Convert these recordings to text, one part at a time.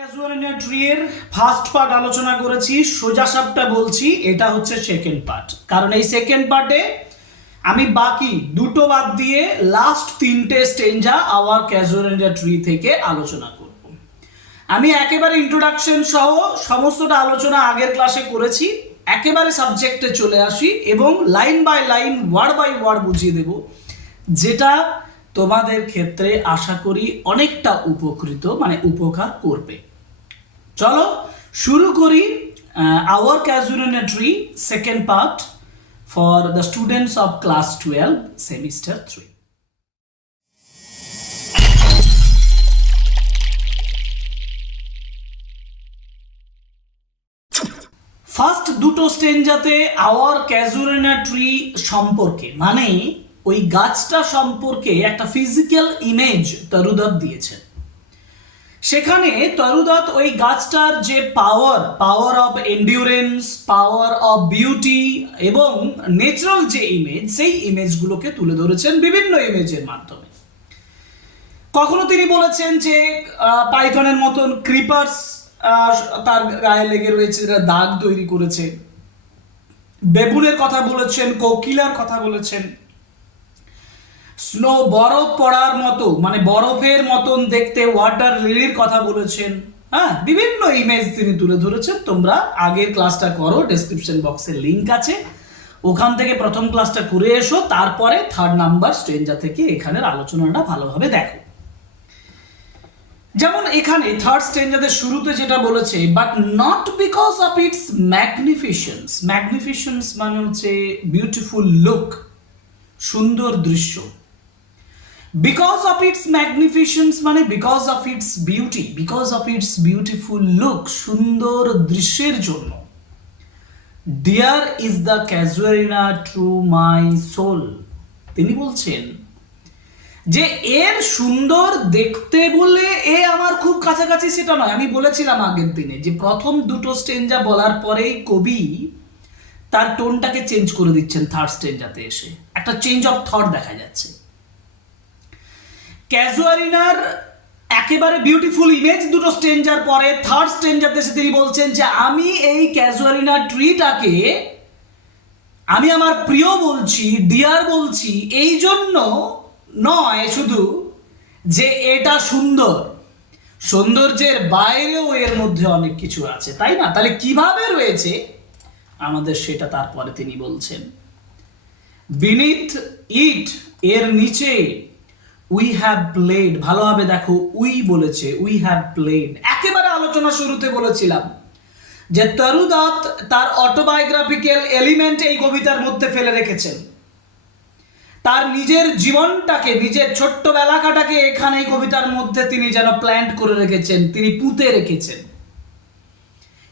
Casual tree এর first part আলোচনা করেছি, সোজা সাপটা বলছি, এটা হচ্ছে সেকেন্ড পার্ট। কারণ এই সেকেন্ড পার্টে আমি বাকি দুটো বাদ দিয়ে লাস্ট তিনটে স্টেঞ্জা আওয়ার ক্যাজুয়াল ট্রি থেকে আলোচনা করব। আমি একেবারে ইন্ট্রোডাকশন সহ সমস্তটা আলোচনা আগের ক্লাসে করেছি। একেবারে সাবজেক্টে চলে আসি এবং line by line, word by word বুঝিয়ে দেব, যেটা তোমাদের ক্ষেত্রে আশা করি অনেকটা উপকার করবে। চলো শুরু করি our casuarina tree second part for the students of class 12 semester 3। First দুটো স্টেঞ্জাতে আওয়ার ক্যাজুয়াল ট্রি সম্পর্কে, মানে ওই গাছটা সম্পর্কে একটা ফিজিক্যাল ইমেজ তরুদত্ত দিয়েছেন। সেখানে তরুদত্ত ওই গাছটার যে power of endurance, power of beauty এবং ন্যাচারাল যে ইমেজ, সেই ইমেজগুলোকে তুলে ধরেছেন বিভিন্ন ইমেজের মাধ্যমে। কখনো তিনি বলেছেন যে পাইথনের মতন ক্রিপার্স তার গায়ে লেগে রয়েছে, যেটা দাগ তৈরি করেছে। বেবুনের কথা বলেছেন, কোকিলার কথা বলেছেন, স্নো বরফ পড়ার মতো মানে বরফের মতন দেখতে ওয়াটার লিলির কথা বলেছেন। হ্যাঁ, বিভিন্ন ইমেজ তিনি তুলে ধরেছেন। তোমরা আগের ক্লাসটা করো, ডেসক্রিপশন বক্সে লিংক আছে, ওখান থেকে প্রথম ক্লাসটা করে এসো, তারপরে থার্ড নাম্বার স্ট্রেঞ্জা থেকে এখানের আলোচনাটা ভালোভাবে দেখো। যেমন এখানে থার্ড স্ট্রেঞ্জাদের শুরুতে যেটা বলেছে, but not because of its magnificence. Magnificence মানে হচ্ছে বিউটিফুল লুক, সুন্দর দৃশ্য। বিকজ অফ ইটস ম্যাগনিফিসেন্স মানে because of its beauty, because of its beautiful look, সুন্দর দৃশ্যের জন্য। Dear is the casuarina to my soul. তিনি বলছেন যে এর সুন্দর দেখতে বলে এ আমার খুব কাছাকাছি সেটা নয়। আমি বলেছিলাম আগের দিনে যে প্রথম দুটো স্টেঞ্জা বলার পরেই কবি তার টোনটাকে চেঞ্জ করে দিচ্ছেন। থার্ড স্টেঞ্জাতে এসে একটা চেঞ্জ অফ থট দেখা যাচ্ছে। ক্যাজুয়ালিনার একেবারে বিউটিফুল ইমেজ দুটো স্টেঞ্জার পরে থার্ড স্টেঞ্জাতে এসে তিনি বলছেন যে আমি এই ক্যাজুয়ালিনা ট্রিটাকে আমি আমার প্রিয় বলছি, ডিয়ার বলছি, এই জন্য নয় শুধু যে এটা সুন্দর, সৌন্দর্যের বাইরেও এর মধ্যে অনেক কিছু আছে, তাই না? তাহলে কিভাবে রয়েছে আমাদের সেটা তারপরে তিনি বলছেন। বিনিথ ইট, এর নিচে, উই হ্যাভ প্লেড। ভালোভাবে দেখো, উই বলেছে, উই হ্যাভ প্লেড। একেবারে আলোচনা শুরুতে বলেছিলাম যে তরুদত্ত তার অটোবায়োগ্রাফিক্যাল এলিমেন্ট এই কবিতার মধ্যে ফেলে রেখেছেন। তার নিজের জীবনটাকে, নিজের ছোট্টবেলাকাটাকে এখানে এই কবিতার মধ্যে তিনি যেন প্ল্যান্ট করে রেখেছেন, তিনি পুঁতে রেখেছেন।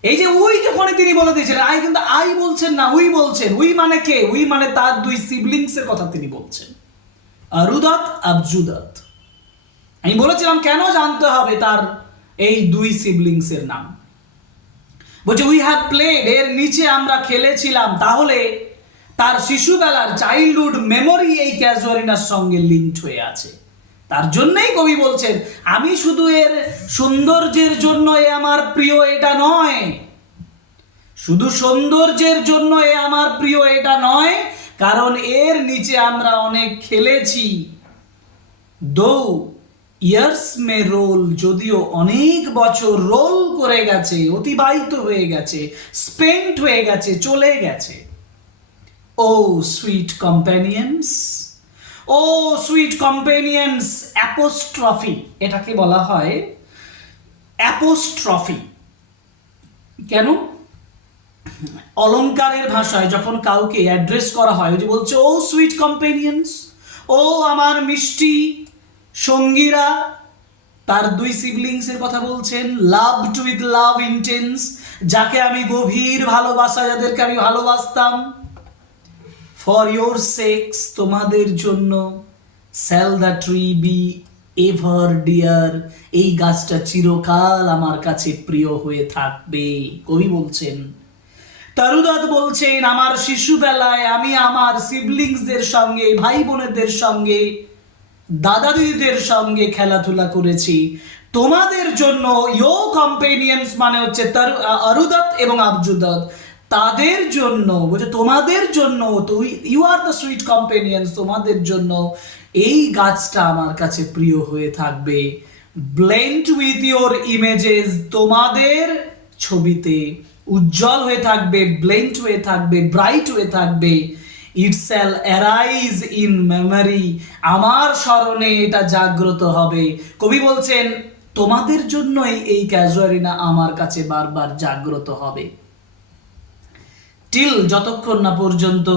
এই যে উই যখনই তিনি বলে দিয়েছিলেন, আই কিন্তু আই বলছেন না, উই বলছেন। উই মানে কে? উই মানে তার দুই সিবলিংস এর কথা তিনি বলছেন, অরুদত্ত, আবজুদত্ত। আমি বলেছিলাম কেন জানতে হবে তার এই দুই সিবলিংস এর নাম। বলছে উই হ্যাভ প্লেড, এর নিচে আমরা খেলেছিলাম। তাহলে তার শিশুবেলার চাইল্ডহুড মেমোরি এই ক্যাজুয়ালিনার সঙ্গে লিঙ্কড হয়ে আছে। তার জন্যই কবি বলছেন আমি শুধু এর সৌন্দর্যের জন্য এ আমার প্রিয় এটা নয়, শুধু সৌন্দর্যের জন্য এ আমার প্রিয় এটা নয়, কারণ এর নিচে আমরা অনেক খেলেছি। দো ইয়ার্স মে রোল, যদিও অনেক বছর রোল করে গেছে, অতিবাহিত হয়ে গেছে, স্পেন্ট হয়ে গেছে, চলে গেছে। ও সুইট কম্প্যানিয়ন্স, ও সুইট কম্প্যানিয়ন্স, অ্যাপোস্ট্রফি, এটাকে বলা হয় অ্যাপোস্ট্রফি। কেন? অলংকারের ভাষায় যখন কাউকে অ্যাড্রেস করা হয়, যে বলছে ও সুইট কম্প্যানিয়ন্স, ও আমার মিষ্টি সঙ্গীরা, তার দুই সিবলিংস এর কথা বলছেন। লাভড উইথ লাভ ইন্টেন্স, যাকে আমি গভীর ভালোবাসা, যাদেরকে আমি ভালোবাসতাম। ফর ইয়োর সেক্স, তোমাদের জন্য। Shall the tree be ever dear, এই গাছটা চিরকাল আমার কাছে প্রিয় হয়ে থাকবে, কবি বলছেন। তরুদত্ত বলছেন আমার শিশুবেলায় আমি আমার সিবলিংসদের সঙ্গে, ভাই বোনেদের সঙ্গে, দাদা দিদিদের সঙ্গে খেলাধুলা করেছি। তোমাদের জন্য ইয়ো কম্পেনিয়ন্স মানে হচ্ছে অরুদত এবং আবজুদত, তাদের জন্য বলছে তোমাদের জন্য, you are the sweet companions, তোমাদের জন্য এই গাছটা আমার কাছে প্রিয় হয়ে থাকবে। ব্লেন্ড উইথ ইয়োর ইমেজেস, তোমাদের ছবিতে উজ্জ্বল হয়ে থাকবে, ব্লেন্ড হয়ে থাকবে, ব্রাইট হয়ে থাকবে। ইট শ্যাল অ্যারাইজ ইন মেমোরি, আমার স্মরণে এটা জাগ্রত হবে। কবি বলছেন তোমাদের জন্যই এই ক্যাজুয়ারিনা আমার কাছে বারবার জাগ্রত হবে। টিল, যতক্ষণ না পর্যন্ত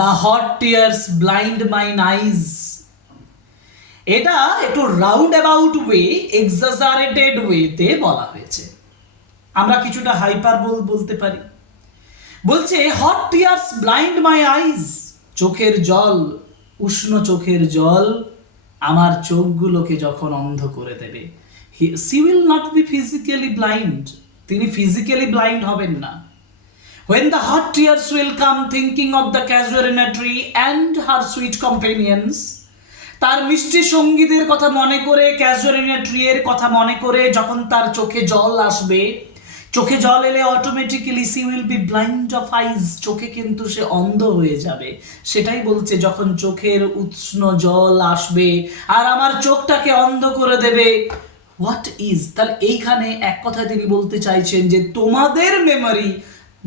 the hot tears blind mine eyes. এটা একটু রাউন্ড অ্যাবাউট ওয়ে, এক্সাজারেটেড ওয়েতে বলা হয়েছে, আমরা কিছুটা হাইপার বলতে পারি। বলছে হট টিয়ার্স ব্লাইন্ড মাই আইজ, চোখের জল, উষ্ণ চোখের জল আমার চোখগুলোকে যখন অন্ধ করে দেবে। She will not be physically blind, তিনি ফিজিক্যালি ব্লাইন্ড হবেন না। When the hot tears will come thinking of the casuarina tree and her sweet companions, তার মিষ্টি সঙ্গীদের কথা মনে করে, ক্যাজুয়ারিনা ট্রি এর কথা মনে করে যখন তার চোখে জল আসবে, চোখে জল এলে automatically she will be blind of eyes, চোখে কিন্তু সে অন্ধ হয়ে যাবে। সেটাই বলছে, যখন চোখের উষ্ণ জল আসবে আর আমার চোখটাকে অন্ধ করে দেবে। হোয়াট ইজ, তাহলে এইখানে এক কথায় তিনি বলতে চাইছেন যে তোমাদের মেমোরি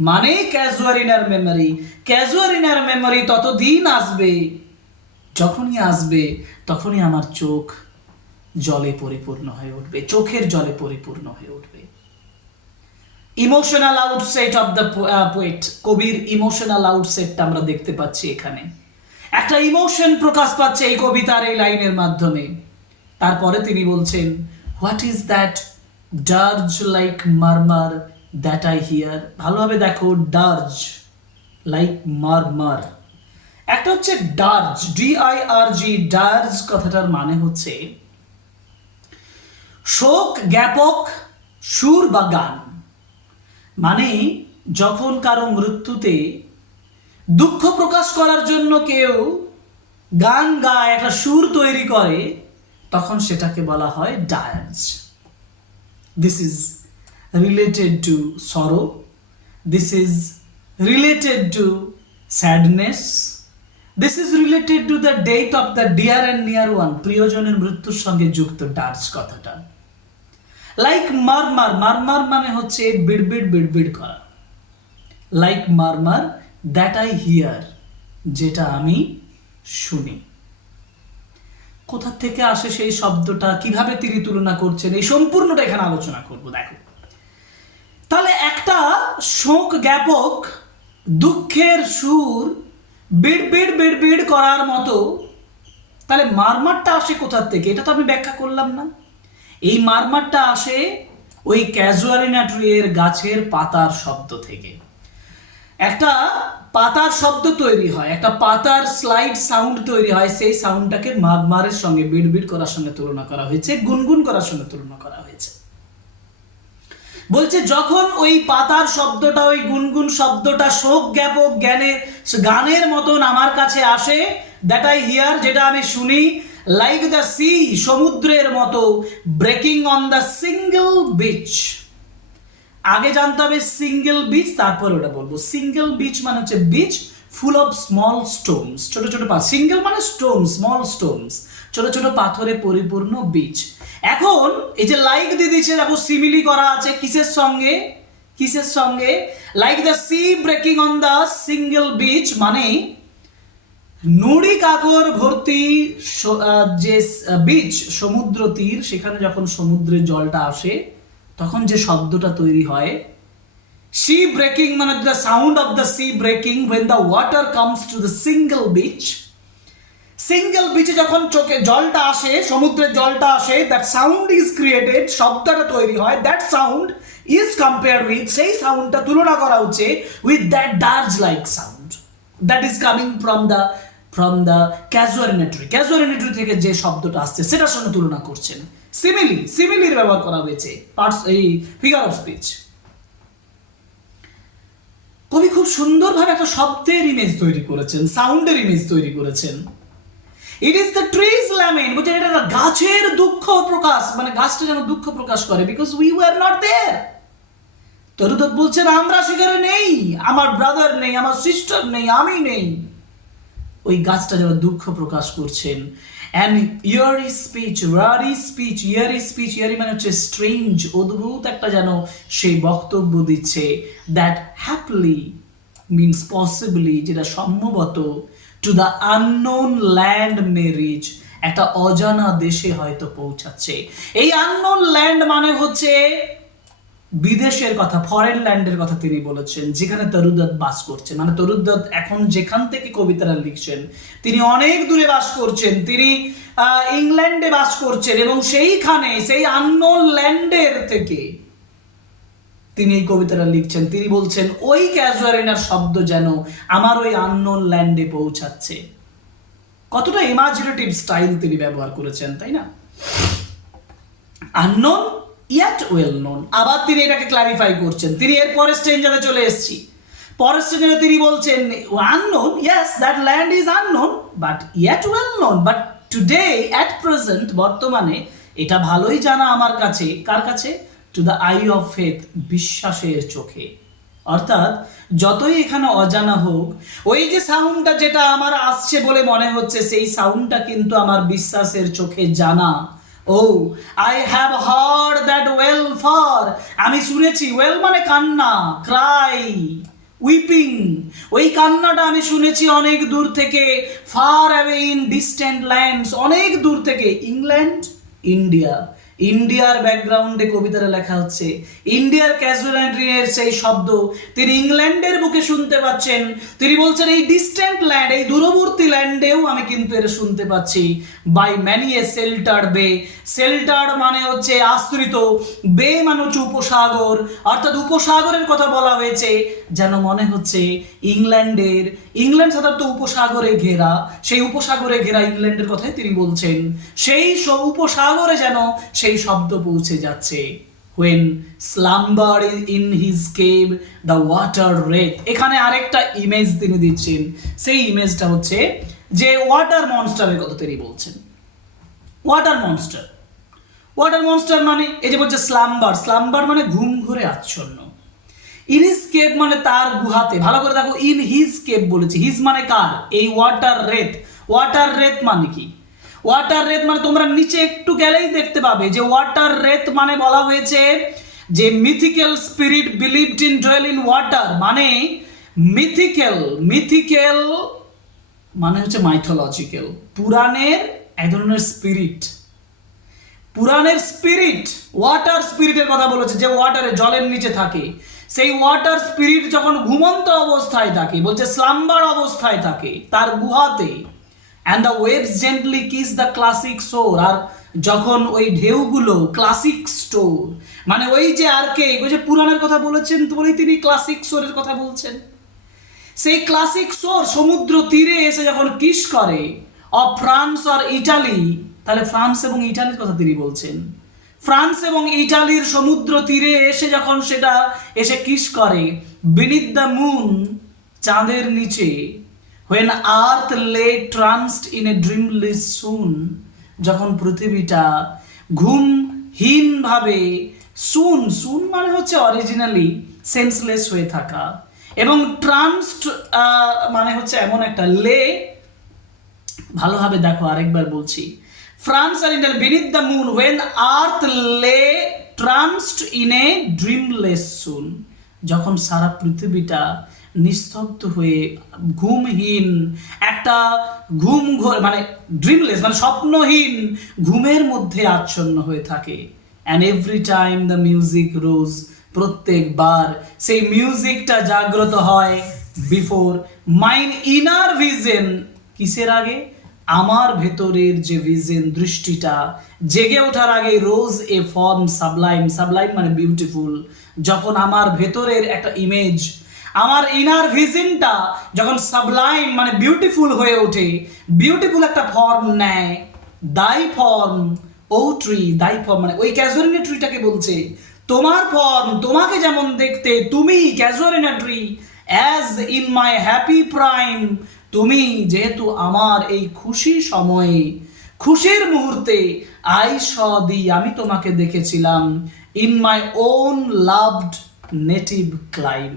মানে ক্যাজুয়ারিনার মেমোরি, ক্যাজুয়ারিনার মেমোরি ততদিন আসবে, যখনই আসবে তখনই আমার চোখ জলে পরিপূর্ণ হয়ে উঠবে, চোখের জলে পরিপূর্ণ হয়ে উঠবে। Emotional outset of the poet, কবির ইমোশনাল আউটসেটটা আমরা দেখতে পাচ্ছি এখানে। একটা ইমোশন প্রকাশ পাচ্ছে এই কবিতার এই লাইনের মাধ্যমে। তারপরে তিনি বলছেন what is that dirge like murmur that I hear. ভালোভাবে দেখো, ডার্জ লাইক মারমার, একটা হচ্ছে ডার্জ, DIRG, ডার্জ কথাটার মানে হচ্ছে শোক জ্ঞাপক সুর বা গান। মানে যখন কারো মৃত্যুতে দুঃখ প্রকাশ করার জন্য কেউ গান গায়, একটা সুর তৈরি করে, তখন সেটাকে বলা হয় ডার্জ। This is related to sorrow, this is related to sadness, this is related to the death of the dear and near one, প্রিয়জনের মৃত্যুর সঙ্গে যুক্ত ডার্জ কথাটা। লাইক মারমার, মারমার মানে হচ্ছে বিড়বিড় বিড়বিড় করা। Like murmur that I here, যেটা আমি শুনি। কোথা থেকে আসে সেই শব্দটা, কিভাবে তিনি তুলনা করছেন, এই সম্পূর্ণটা এখানে আলোচনা করব। দেখো, তাহলে একটা শোক জ্ঞাপক দুঃখের সুর বিড়বিড় বিড়বিড় করার মতো, তাহলে মারমারটা আসে কোথা থেকে, এটা তো আমি ব্যাখ্যা করলাম না। এই মারমারটা আসে ওই ক্যাজুয়ারিনা ট্রি এর গাছের পাতার শব্দ থেকে। একটা পাতার শব্দ তৈরি হয়, একটা পাতার স্লাইড সাউন্ড তৈরি হয়, সেই সাউন্ডটাকে মারমারের সঙ্গে বিড়বিড় করার সঙ্গে তুলনা করা হয়েছে, গুনগুন করার সঙ্গে তুলনা করা হয়েছে। বলছে যখন ওই পাতার শব্দটা, ওই গুনগুন শব্দটা শোক জ্ঞাপক গানের মতন আমার কাছে আসে, দ্যাট আই হিয়ার, যেটা আমি শুনি, লাইক দ্য সি, সমুদ্রের মতো, breaking on the single beach. আগে জানতে হবে সিঙ্গেল বিচ, তারপর ওটা বলবো। সিঙ্গেল বিচ মানে হচ্ছে beach full of small Stones, ছোট ছোট পাথর। সিঙ্গেল মানে স্টোন, স্মল স্টোনস, ছোট ছোট পাথরে পরিপূর্ণ বিচ। এখন এই যে লাইক দিয়ে দিচ্ছে, দেখো সিমিলি করা আছে কিসের সঙ্গে, কিসের সঙ্গে? Like the sea breaking on the single beach মানে নুড়ি কাকর ভর্তি যে বিচ, সমুদ্র তীর, সেখানে যখন সমুদ্রের জলটা আসে তখন যে শব্দটা তৈরি হয়, সি ব্রেকিং মানে the sound of the sea breaking when the water comes to the single beach, single বিচে যখন চোখে জলটা আসে, সমুদ্রের জলটা আসে, দ্যাট সাউন্ড ইজ ক্রিয়েটেড, শব্দটা তৈরি হয়, that sound is compared with, সেই সাউন্ডটা তুলনা করা হচ্ছে with that dirge like sound that is coming from the casuarina tree. Casuarina tree থেকে যে শব্দটা আসছে সেটার সঙ্গে তুলনা করছেন। সিমিলির ব্যবহার করা হয়েছে এই ফিগার অফ স্পিচ। কবি খুব সুন্দরভাবে একটা শব্দের ইমেজ তৈরি করেছেন, সাউন্ডের ইমেজ তৈরি করেছেন। It is the trees lament, বলছে এটা গাছের দুঃখ প্রকাশ, মানে গাছটা যেন দুঃখ প্রকাশ করে, because we were not there. তরুদত্ত বলছেন আমরা সেখানে নেই, আমার ব্রাদার নেই, আমার সিস্টার নেই, আমি নেই। ওই গাছটা যেন দুঃখ প্রকাশ করছেন। অ্যান্ড ইয়ারি স্পিচ, রারি স্পিচ, ইয়ারি স্পিচ, ইয়ারি মানে হচ্ছে স্ট্রেঞ্জ, অদ্ভুত একটা যেন সেই বক্তব্য দিচ্ছে। দ্যাট হ্যাপলি মিনস পসিবলি, যেটা সম্ভবত, to the unknown land may reach, একটা অজানা দেশে হয়তো পৌঁছাচ্ছে। এই আননোন ল্যান্ড মানে হচ্ছে বিদেশের কথা, ফরেন ল্যান্ডের কথা তিনি বলেছেন, যেখানে তরুদত্ত বাস করছেন। মানে তরুদত্ত এখন যেখান থেকে কবিতাটা লিখছেন তিনি অনেক দূরে বাস করছেন, তিনি ইংল্যান্ডে বাস করছেন, এবং সেইখানে সেই আননোন ল্যান্ডের থেকে তিনি এই কবিতাটা লিখছেন। তিনি বলছেন ওই ক্যাজুয়ারিনার শব্দ যেন আমার ওই আননোন ল্যান্ডে পৌঁছাচ্ছে। কতটা ইমাজিনেটিভ স্টাইল তিনি ব্যবহার করেছেন, তাই না? Unknown yet well known। আবার তিনি এটাকে ক্ল্যারিফাই করছেন। তিনি এর পরের স্টেঞ্জারে চলে এসেছি। পরের স্টেঞ্জারে তিনি বলছেন unknown, yes that land is unknown but yet well known, but today at present, বর্তমানে এটা ভালোই জানা আমার কাছে। কার কাছে? to the eye of faith, বিশ্বাসের চোখে। অর্থাৎ যতই এখানে অজানা হোক, ওই যে সাউন্ডটা যেটা আমার আসছে বলে মনে হচ্ছে, সেই সাউন্ডটা কিন্তু আমার বিশ্বাসের চোখে জানা। Oh, I have heard that well far, আমি শুনেছি, ওয়েল মানে কান্না, ক্রাই, উইপিং, ওই কান্নাটা আমি শুনেছি অনেক দূর থেকে, far away in distant lands, অনেক দূর থেকে। ইংল্যান্ড, ইন্ডিয়া, ইন্ডিয়ার ব্যাকগ্রাউন্ডে কবিতাটা লেখা হচ্ছে, ইন্ডিয়ার ক্যাজুয়ালিটির সেই শব্দ তিনি ইংল্যান্ডের বুকে শুনতে পাচ্ছেন। তিনি বলছেন এই ডিস্ট্যান্ট ল্যান্ড, এই দূরবর্তী ল্যান্ডেও আমি কিন্তু এটা শুনতে পাচ্ছি। বাই ম্যানি এ শেল্টার্ড বে, শেল্টার্ড মানে হচ্ছে আশ্রিত, বে মানে হচ্ছে উপসাগর, অর্থাৎ উপসাগরের কথা বলা হয়েছে। যেন মনে হচ্ছে ইংল্যান্ডের, ইংল্যান্ড সাধারণত উপসাগরে ঘেরা, সেই উপসাগরে ঘেরা ইংল্যান্ডের কথাই তিনি বলছেন। সেই উপসাগরে যেন সেই শব্দ পৌঁছে যাচ্ছে। when slumber in his cave the water wraith, এখানে আরেকটা ইমেজ তিনি দিচ্ছেন। সেই ইমেজটা হচ্ছে যে ওয়াটার মনস্টারের কথা তিনি বলছেন। ওয়াটার মনস্টার, ওয়াটার মনস্টার মানে এই যে বলছে স্লাম্বার, স্লাম্বার মানে ঘুম ঘুরে আচ্ছন্ন। ইন হিজ কেভ মানে তার গুহাতে। ভালো করে দেখো, ইন হিজ কেভ বলেছি, হিজ মানে কার? এই ওয়াটার রেথ। ওয়াটার রেথ মানে কি? ওয়াটার রেথ মানে তোমরা নিচে একটু গেলেই দেখতে পাবে যে ওয়াটার রেথ মানে বলা হয়েছে যে mythical spirit believed in ডোয়েল in water, মানে মিথিক্যাল, মিথিক্যাল মানে হচ্ছে মাইথোলজিক্যাল, পুরাণের এক ধরনের স্পিরিট, পুরাণের স্পিরিট, ওয়াটার স্পিরিটের কথা বলেছে, যে ওয়াটারে, জলের নিচে থাকে। সেই ওয়াটার স্পিরিট যখন ঘুমন্ত অবস্থায় থাকে, বলছে স্লাম্বার অবস্থায় থাকে তার গুহাতে। And the waves gently kiss the classic shore, আর যখন ওই ঢেউগুলো ক্লাসিক স্টোর মানে ওই যে আর কে, ওই যে পুরাণের কথা বলেছেন তো বলেই তিনি ক্লাসিক শোরের কথা বলছেন। সেই ক্লাসিক শোর সমুদ্র তীরে এসে যখন কিস করে, অফ ফ্রান্স আর ইটালি, তাহলে ফ্রান্স এবং ইটালির কথা তিনি বলছেন। ফ্রান্স এবং ইটালির সমুদ্র তীরে এসে যখন সেটা এসে কিস করে, বিনিথ দ্য মুন, চাঁদের নিচে, when earth lay tranced in a dreamless swoon, যখন পৃথিবীটা ঘুমহীন ভাবে, সুন, সুন মানে হচ্ছে অরিজিনালি সেন্সলেস হয়ে থাকা, এবং ট্রান্সড মানে হচ্ছে এমন একটা, লে, ভালোভাবে দেখো আরেকবার বলছি, ফ্রান্স আর India beneath the moon, when earth lay tranced in a dreamless swoon, যখন সারা পৃথিবীটা নিস্তব্ধ হয়ে ঘুমহীন একটা ঘুম মানে ড্রিমলেস মানে স্বপ্নহীন ঘুমের মধ্যে আচ্ছন্ন হয়ে থাকে। And every time the music rose, প্রত্যেকবার সেই মিউজিকটা জাগ্রত হয়, বিফোর মাইন ইনার ভিজন, কিসের আগে? আমার ভেতরের যে ভিজন, দৃষ্টিটা জেগে ওঠার আগে, রোজ এ ফর্ম সাবলাইম, সাবলাইম মানে বিউটিফুল, যখন আমার ভেতরের একটা ইমেজ, আমার ইনার ভিজনটা যখন সাবলাইম মানে বিউটিফুল হয়ে ওঠে, বিউটিফুল একটা ফর্ম নেয়, দাই ফর্ম ও ট্রি, দাই ফর্ম মানে ওই ক্যাজুয়ারিনা ট্রিটাকে বলছে, তোমার ফর্ম, তোমাকে যেমন দেখতে, তুমি casuarina tree, as in my happy prime, তুমি যেহেতু আমার এই খুশি সময়ে, খুশির মুহূর্তে, আই স দি, আমি তোমাকে দেখেছিলাম in my own loved native clime.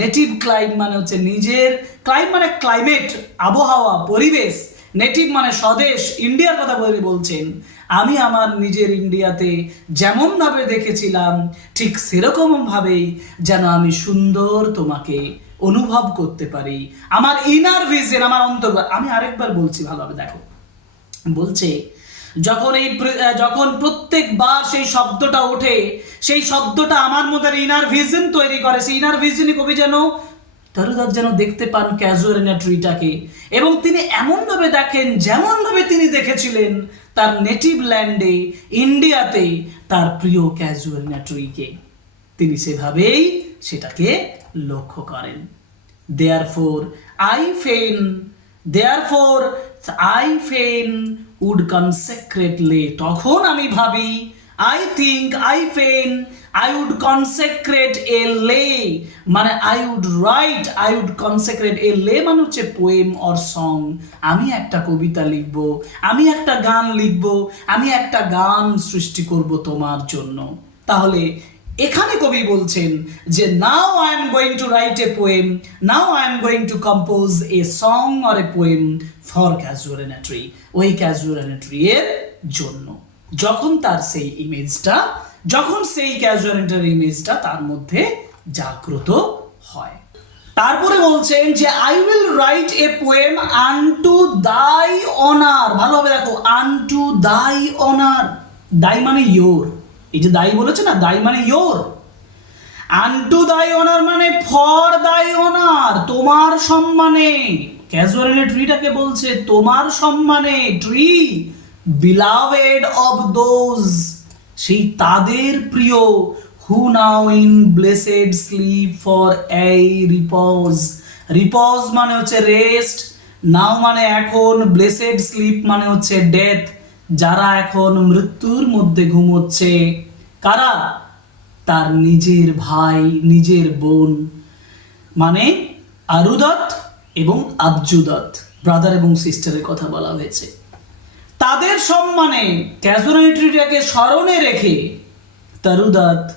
Native clime মানে হচ্ছে নিজের, ক্লাইম মানে ক্লাইমেট, আবহাওয়া, পরিবেশ। নেটিভ মানে স্বদেশ, ইন্ডিয়ার কথা বলছেন। আমি আমার নিজের ইন্ডিয়াতে যেমনভাবে দেখেছিলাম ঠিক সেরকম ভাবেই যেন আমি সুন্দর তোমাকে অনুভব করতে পারি। আমার ইনার ভিজন, আমার অন্তর। আমি আরেকবার বলছি, ভালোভাবে দেখো। বলছে যখন প্রত্যেকবার সেই শব্দটা ওঠে, সেই শব্দটা আমার মধ্যে ইনার ভিজন তৈরি করে। সেই ইনার ভিজনে কবি যেন তরুদাস যেন দেখতে পান ক্যাজুয়ালিনা ট্রিটাকে, এবং তিনি এমনভাবে দেখেন যেমনভাবে তিনি দেখেছিলেন তার নেটিভ ল্যান্ডে, ইন্ডিয়াতে, তার প্রিয় ক্যাজুয়ালিনা ট্রিকে। তিনি সেভাবেই সেটাকে লক্ষ্য করেন। Therefore I fain would consecrate lay, তখন আমি ভাবি, I would consecrate a lay, মানে I would consecrate a lay মানে হচ্ছে poem or song। আমি একটা কবিতা লিখব, আমি একটা গান লিখব, আমি একটা গান সৃষ্টি করব তোমার জন্য। তাহলে এখানে কবি বলছেন যে now I am going to write a poem, now I am going to compose a song or a poem for casuarina tree, ওই ক্যাজুয়ালিনা ট্রি এর জন্য। যখন তার সেই ইমেজটা, যখন সেই ক্যাজুয়ালিনার ইমেজটা তার মধ্যে জাগ্রত হয়। তারপরে বলছেন যে I will write a poem আনটু দাই অনার। ভালোভাবে দেখো, আনটু দাই অনার। দাই মানে ইয়োর, এই যে দাই বলেছে না, দাই মানে ইয়োর। আনটু দাই অনার মানে ফর দাই অনার, তোমার সম্মানে। ক্যাজুয়ালিনা ট্রিটাকে বলছে তোমার সম্মানে। ট্রি beloved of those, সেই তাদের প্রিয়, who now in blessed sleep for a repose, repose মানে হচ্ছে রেস্ট, নাও মানে এখন, ব্লেসেড স্লিপ মানে হচ্ছে ডেথ, যারা এখন মৃত্যুর মধ্যে ঘুমোচ্ছে। কারা? তার নিজের ভাই, নিজের বোন, মানে আরুদত্ত এবং আবজুদত্ত, ব্রাদার এবং সিস্টারের কথা বলা হয়েছে। তাদের সম্মানে, ক্যাজুয়ালিনা ট্রিটাকে স্মরণে রেখে তরুদত্ত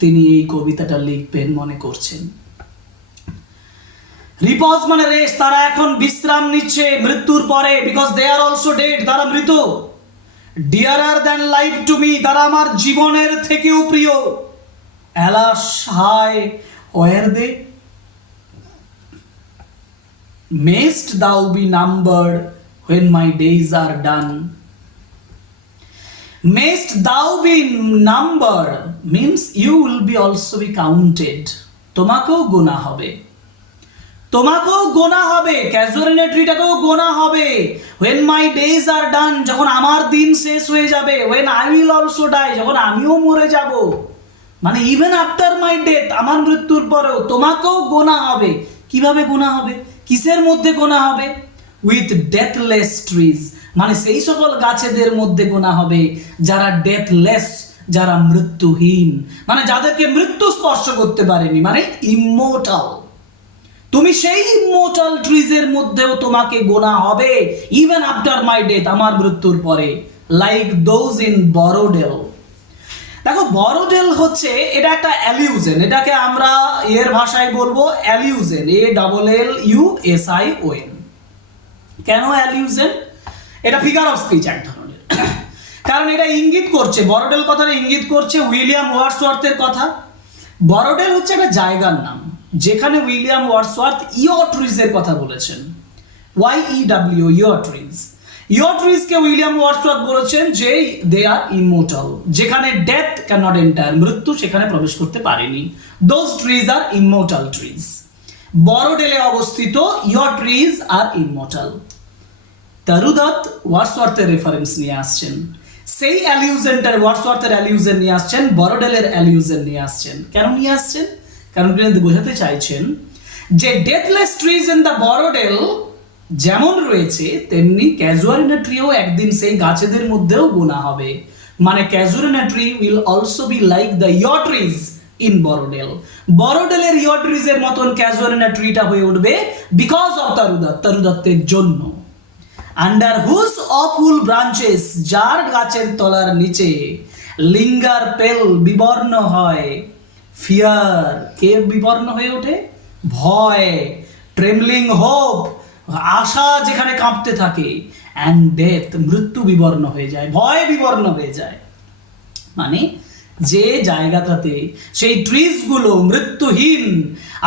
তিনি এই কবিতাটা লিখবেন মনে করছেন। রিপোজ মানে রেস্ট, তারা এখন বিশ্রাম নিচ্ছে মৃত্যুর পরে, because they are also dead, তারা মৃত। Dearer than life to me, তারা আমার জীবনের থেকেও প্রিয়। Alas high were they, mayst thou be numbered when my days are done. Mayst thou be numbered means you will be also be counted, তোমাকেও গোনা হবে, তোমাকেও গোনা হবে, ক্যাজুয়ালিনা ট্রিটাকেও গোনা হবে। when my days are done, যখন আমার দিন শেষ হয়ে যাবে। when I will also die, যখন আমিও মরে যাব। মানে ইভেন আফটার মাই ডেথ, আমার মৃত্যুর পরেও তোমাকেও গোনা হবে। কিভাবে গোনা হবে? কিসের মধ্যে গোনা হবে? উইথ ডেথলেস ট্রিজ, মানে সেই সকল গাছেদের মধ্যে গোনা হবে যারা ডেথলেস, যারা মৃত্যুহীন, মানে যাদেরকে মৃত্যু স্পর্শ করতে পারেনি, মানে ইমমর্টাল। তুমি সেই ইমমর্টাল ট্রিজের মধ্যেও তোমাকে গোনা হবে ইভেন আফটার মাই ডেথ, আমার মৃত্যুর পরে। Like those in Borrowdale. দেখো, বরোডেল হচ্ছে, এটা একটা অ্যালিউশন, এটাকে আমরা এর ভাষায় বলবো অ্যালিউশন, ALLUSION। কেন অ্যালিউশন? এটা ফিগার অফ স্পিচ এক ধরনের, কারণ এটা ইঙ্গিত করছে, বরোডেল কথাটা ইঙ্গিত করছে উইলিয়াম ওয়ার্ডসওয়ার্থের কথা। বরোডেল হচ্ছে একটা জায়গার নাম যেখানে উইলিয়াম ওয়ার্ডসওয়ার্থ ইয়র ট্রিজের কথা বলেছেন, YEW, year trees. Year ট্রিজকে William Wordsworth বলেছেন যে দে আর ইমমর্টাল, যেখানে ডেথ ক্যান নট এন্টার, মৃত্যু সেখানে প্রবেশ করতে পারেনি। Those trees are immortal trees. বরোডেলে অবস্থিত year trees are immortal. তরুদত্ত ওয়ার্ডসওয়ার্থের reference নিয়ে আসছেন, সেই অ্যালিউশনটার, ওয়ার্ডসওয়ার্থের অ্যালিউশন নিয়ে আসছেন, বরোডেলের অ্যালিউশন নিয়ে আসছেন। কেন নিয়ে আসছেন? কারণ তিনি বোঝাতে চাইছেন যে ডেথলেস ট্রিজ ইন দ্য বরোডেল যেমন রয়েছে, তেমনি ক্যাজুয়ালিনা ট্রিও একদিন সেই গাছেদের মধ্যেও গোনা হবে। মানে casuarina tree will also be like the yew trees in Borrowdale. বড়োডেলের ইয়ড্রিজের মতন ক্যাজুয়ারিনা ট্রিটা হয়ে উঠবে বিকজ অফ তরুদত্তের জন্য। আন্ডার হুজ অফুল ব্রাঞ্চেস, যার গাছের তলার নিচে লিঙ্গার পেল বিবর্ণ হয়, ফিয়ার, কে বিবর্ণ হয়ে ওঠে? ভয়, ট্রেমলিং হোপ, আশা যেখানে কাঁপতে থাকে, অ্যান্ড ডেথ, মৃত্যু বিবর্ণ হয়ে যায়, ভয় বিবর্ণ হয়ে যায়। মানে যে জায়গাটাতে সেই ট্রিজগুলো মৃত্যুহীন,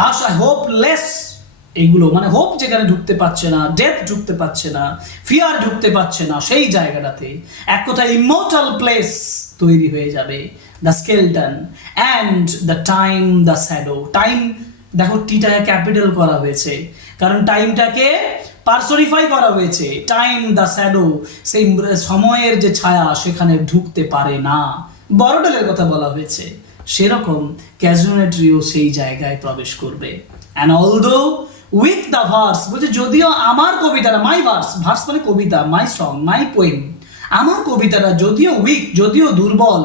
আশা, হোপলেস, এগুলো মানে হোপ যেখানে ঢুকতে পারছে না, ডেথ ঢুকতে পারছে না, ফিয়ার ঢুকতে পারছে না, সেই জায়গাটাতে এক কথায় ইমোর্টাল প্লেস তৈরি হয়ে যাবে। The skeleton and the time, the shadow. Time, দেখো টিটাকে ক্যাপিটাল করা হয়েছে কারণ টাইমটাকে পার্সোনিফাই করা হয়েছে। টাইম, দ্য শ্যাডো, সেই সময়ের যে ছায়া সেখানে ঢুকতে পারে না, বড়োডেলের কথা বলা হয়েছে। সেরকম ক্যাজুয়ারিনা ট্রিও সেই জায়গায় প্রবেশ করবে। And although with the verse, বলছে যদিও আমার কবিতাটা, মাই ভার্স, ভার্স মানে কবিতা, মাই সং, মাই পোয়েম, আমার কবিতাটা যদিও উইক, যদিও দুর্বল,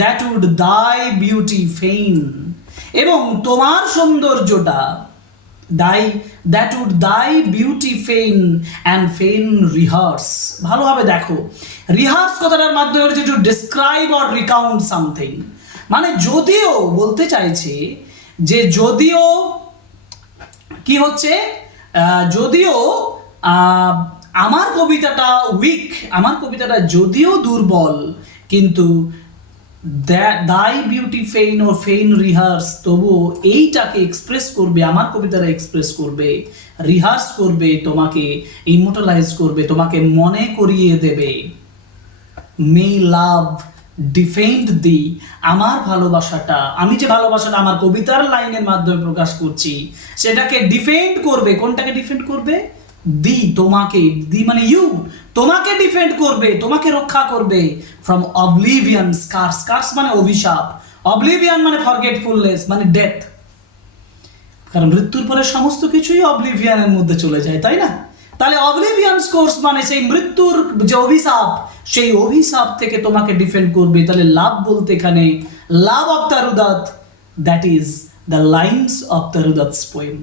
দ্যাট উড দাই বিউটি ফেইন, এবং তোমার সৌন্দর্যটা দ্যাট উড দাই বিউটি ফেইন অ্যান্ড ফেইন রিহার্স। ভালোভাবে দেখো, রিহার্স কথাটার মাধ্যমে হচ্ছে to describe or recount something. মানে যদিও বলতে চাইছে যে যদিও কি হচ্ছে, যদিও আমার কবিতাটা উইক, আমার কবিতাটা যদিও দুর্বল, কিন্তু দাই বিউটি ফেইন ও ফেইন রিহার্স, তবুও এইটাকে এক্সপ্রেস করবে, আমার কবিতাটা এক্সপ্রেস করবে, রিহার্স করবে, তোমাকে ইমোর্টালাইজ করবে, তোমাকে মনে করিয়ে দেবে। মে লাভ ডিফেন্ড দি, আমার ভালোবাসাটা, আমি যে ভালোবাসাটা আমার কবিতার লাইনের মাধ্যমে প্রকাশ করছি সেটাকে ডিফেন্ড করবে। কোনটাকে ডিফেন্ড করবে? দি, তোমাকে, দি মানে ইউ, তোমাকে ডিফেন্ড করবে, তোমাকে রক্ষা করবে ফ্রম অবলিভিয়ান, স্কার্স, স্কার্স মানে অভিশাপ, অবলিভিয়ান মানে ফরগেটফুলনেস, মানে ডেথ, কারণ মৃত্যুর পরে সমস্ত কিছুই অবলিভিয়ানের মধ্যে চলে যায়, তাই না? তাহলে অবলিভিয়ান স্কোর্স মানে সেই মৃত্যুর যে অভিশাপ, সেই অভিশাপ থেকে তোমাকে ডিফেন্ড করবে। তাহলে লাভ বলতে এখানে love of তরুদত্ত, that is the lines of তরুদত্তস poem.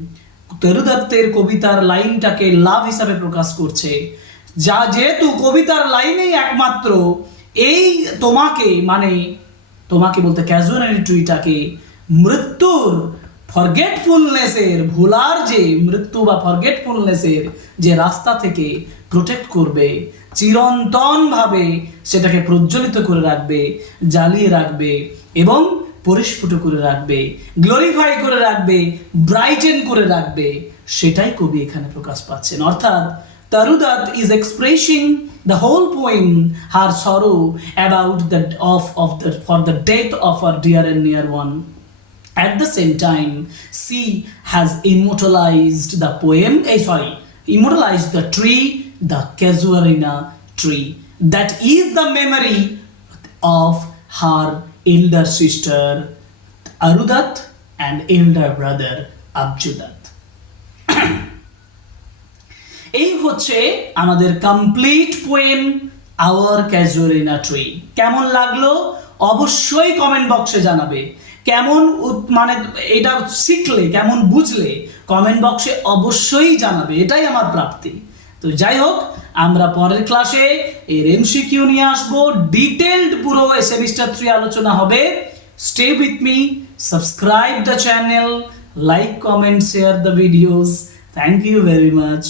তরুদত্তের কবিতার লাইনটাকে লাভ হিসাবে প্রকাশ করছে, যা যেহেতু কবিতার লাইনেই একমাত্র এই তোমাকে, মানে তোমাকে বলতে ক্যাজুয়ারিনা ট্রিটাকে মৃত্যুর, ফরগেটফুলনেসের, ভোলার যে মৃত্যু বা ফরগেটফুলনেসের যে রাস্তা থেকে প্রোটেক্ট করবে, চিরন্তনভাবে সেটাকে প্রজ্বলিত করে রাখবে, জ্বালিয়ে রাখবে এবং পরিস্ফুট করে রাখবে, গ্লোরিফাই করে রাখবে, ব্রাইটেন করে রাখবে, সেটাই কবি এখানে প্রকাশ পাচ্ছেন। অর্থাৎ তরুদত্ত is expressing the whole poem, her sorrow about for the death of her dear and near one. At the same time, she has immortalized the poem, immortalized the tree, the casuarina tree. That is the memory of her elder sister Arudat and elder brother Abjudat. এই হচ্ছে আমাদের complete poem hour ক্যাজুয়ারিনা tree. কেমন লাগলো অবশ্যই comment বক্সে জানাবে। কেমন মানে এটা শিখলে, কেমন বুঝলে কমেন্ট বক্সে অবশ্যই জানাবে, এটাই আমার প্রাপ্তি। তো যাই হোক, আমরা পরের ক্লাসে এর এমসিকিউ নিয়ে আসবো, ডিটেইলড পুরো সেমিস্টার 3 আলোচনা হবে। Stay with me, subscribe the channel, like, comment, share the videos. Thank you very much.